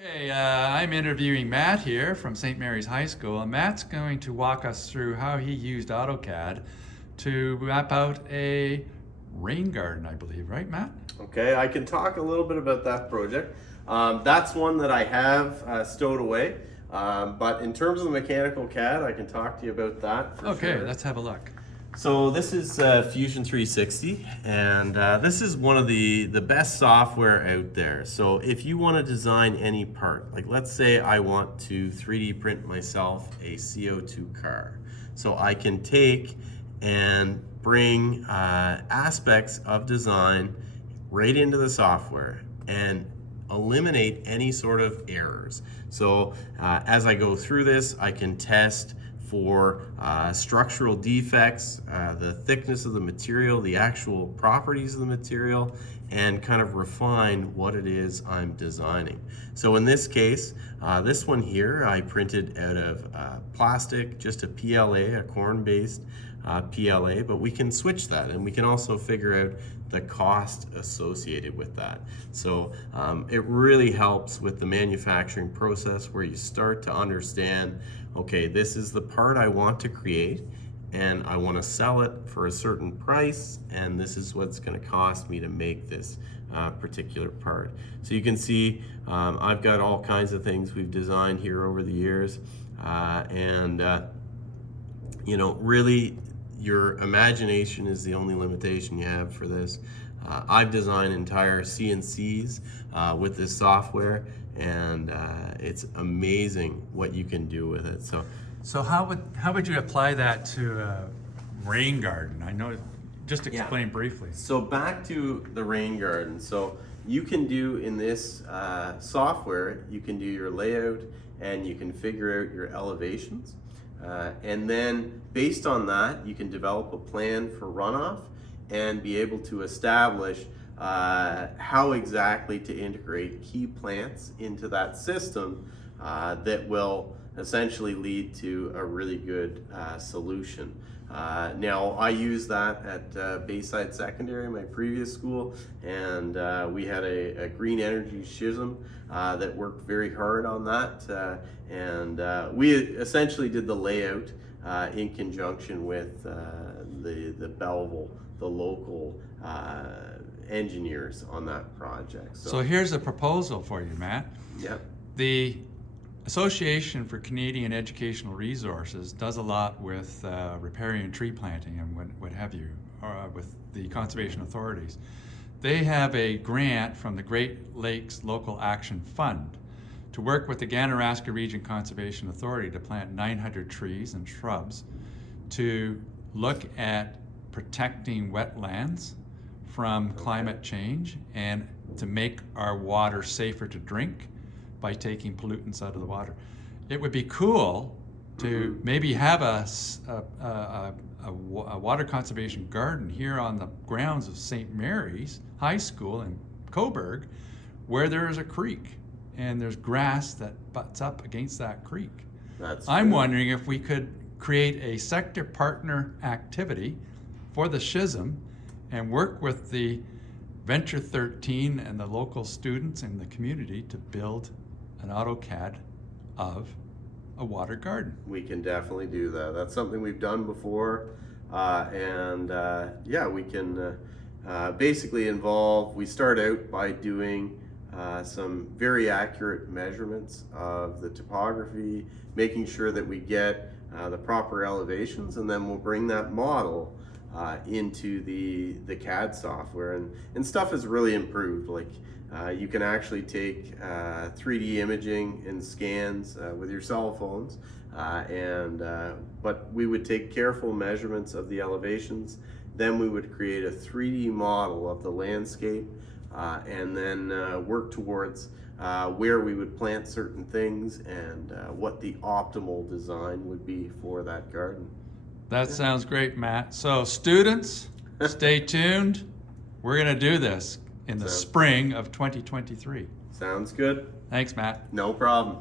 Okay, I'm interviewing Matt here from St. Mary's High School, and Matt's going to walk us through how he used AutoCAD to map out a rain garden, I believe, right, Matt? Okay, I can talk a little bit about that project. That's one that I have stowed away, but in terms of the mechanical CAD, I can talk to you about that for Okay, sure. let's have a look. So this is Fusion 360, and this is one of the best software out there. So if you want to design any part, like let's say I want to 3D print myself a CO2 car, so I can take and bring aspects of design right into the software and eliminate any sort of errors. So as I go through this, I can test for structural defects, the thickness of the material, the actual properties of the material, and kind of refine what it is I'm designing. So in this case, this one here I printed out of plastic, just a PLA, a corn-based PLA, but we can switch that and we can also figure out the cost associated with that. So it really helps with the manufacturing process where you start to understand, okay, this is the part I want to create and I want to sell it for a certain price, and this is what's going to cost me to make this particular part. So you can see I've got all kinds of things we've designed here over the years, you know, really your imagination is the only limitation you have for this. I've designed entire CNCs with this software, and it's amazing what you can do with it. So how would you apply that to a rain garden? I know, just explain briefly. So back to the rain garden. So you can do in this software, you can do your layout and you can figure out your elevations. And then based on that, you can develop a plan for runoff and be able to establish how exactly to integrate key plants into that system that will essentially lead to a really good solution. Now, I used that at Bayside Secondary, my previous school, and we had a green energy schism that worked very hard on that, and we essentially did the layout in conjunction with the Belleville, the local engineers on that project. So here's a proposal for you, Matt. Yep. The Association for Canadian Educational Resources does a lot with riparian tree planting and what have you, with the conservation authorities. They have a grant from the Great Lakes Local Action Fund to work with the Ganaraska Region Conservation Authority to plant 900 trees and shrubs to look at protecting wetlands from climate change and to make our water safer to drink by taking pollutants out of the water. It would be cool to maybe have a water conservation garden here on the grounds of St. Mary's High School in Coburg, where there is a creek and there's grass that butts up against that creek. I'm wondering if we could create a sector partner activity for the schism and work with the Venture 13 and the local students in the community to build an AutoCAD of a water garden. We can definitely do that. That's something we've done before, yeah, we can basically we start out by doing some very accurate measurements of the topography, making sure that we get the proper elevations, and then we'll bring that model into the CAD software, and stuff has really improved. Like you can actually take 3D imaging and scans with your cell phones, but we would take careful measurements of the elevations, then we would create a 3D model of the landscape, and then work towards where we would plant certain things and what the optimal design would be for that garden. That sounds great, Matt. So students, stay tuned. We're gonna do this in the spring of 2023. Sounds good. Thanks, Matt. No problem.